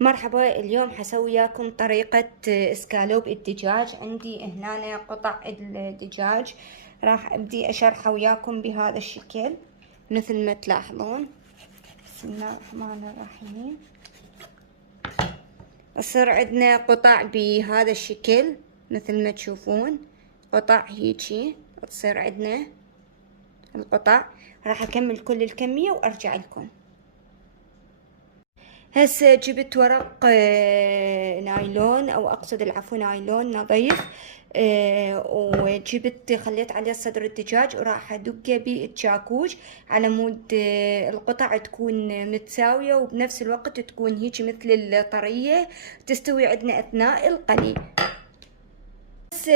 مرحبا، اليوم حسوي وياكم طريقة اسكالوب الدجاج. عندي هنا قطع الدجاج، راح ابدي اشرحه وياكم بهذا الشكل مثل ما تلاحظون. بسم الله الرحمن الرحيم. يصير عندنا قطع بهذا الشكل مثل ما تشوفون، قطع هيجي تصير عندنا القطع. راح اكمل كل الكمية وارجع لكم. هسه جبت ورق نايلون، او اقصد العفو نايلون نظيف، وجبت خليت عليه صدر الدجاج وراح ادقه بالشاكوش على مود القطع تكون متساوية وبنفس الوقت تكون هيك مثل الطرية تستوي عندنا اثناء القلي.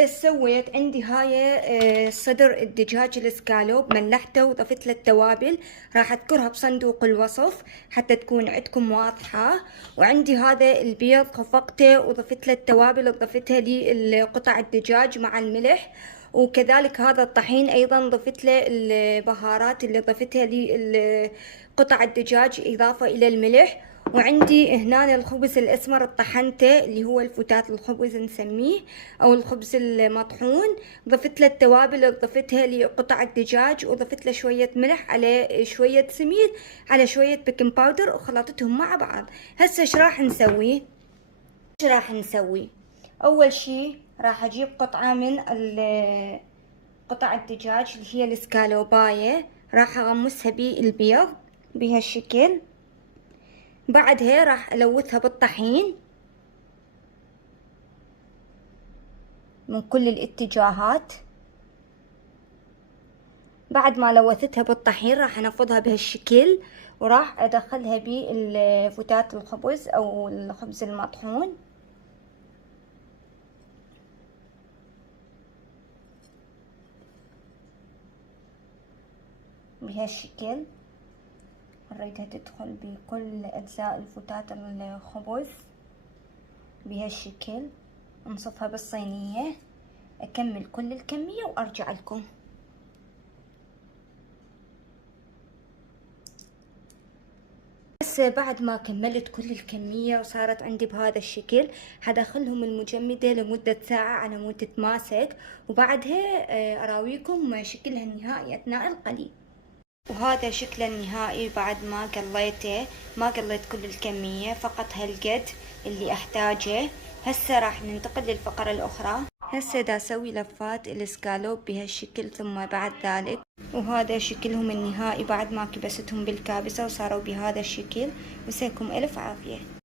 سويت عندي هاي صدر الدجاج الاسكالوب، ملحته وضفت له التوابل، راح اذكرها بصندوق الوصف حتى تكون عندكم واضحة. وعندي هذا البيض خفقته وضفت له التوابل وضفتها لي قطع الدجاج مع الملح، وكذلك هذا الطحين ايضا ضفت له البهارات اللي ضفتها لي قطع الدجاج اضافة الى الملح. وعندي هنا الخبز الاسمر طحنته اللي هو الفتات الخبز نسميه او الخبز المطحون، ضفت له التوابل ضفتها لقطع الدجاج وضفت له شوية ملح على شوية سميد على شوية بيكنج باودر وخلطتهم مع بعض. هسه ايش راح نسوي؟ اول شي راح اجيب قطعة من قطع الدجاج اللي هي الاسكالوباية، راح اغمسها بالبيض بهالشكل. بعدها راح الوثها بالطحين من كل الاتجاهات. بعد ما لوثتها بالطحين راح انفضها بهالشكل وراح ادخلها بالفتات الخبز او الخبز المطحون بهالشكل. اريدها تدخل بكل اجزاء الفتات الخبز بهالشكل. انصفها بالصينية، اكمل كل الكمية وارجع لكم. هسه بعد ما كملت كل الكمية وصارت عندي بهذا الشكل، حدخلهم المجمدة لمدة ساعة على مود تتماسك، وبعدها اراويكم شكلها النهائي اثناء القلي. وهذا شكله النهائي بعد ما قليته. ما قليت كل الكمية، فقط هالقد اللي احتاجه. هسه راح ننتقل للفقرة الاخرى. هسه دا اسوي لفات الاسكالوب بهالشكل، ثم بعد ذلك وهذا شكلهم النهائي بعد ما كبستهم بالكابسة وصاروا بهذا الشكل. وسيكم الف عافية.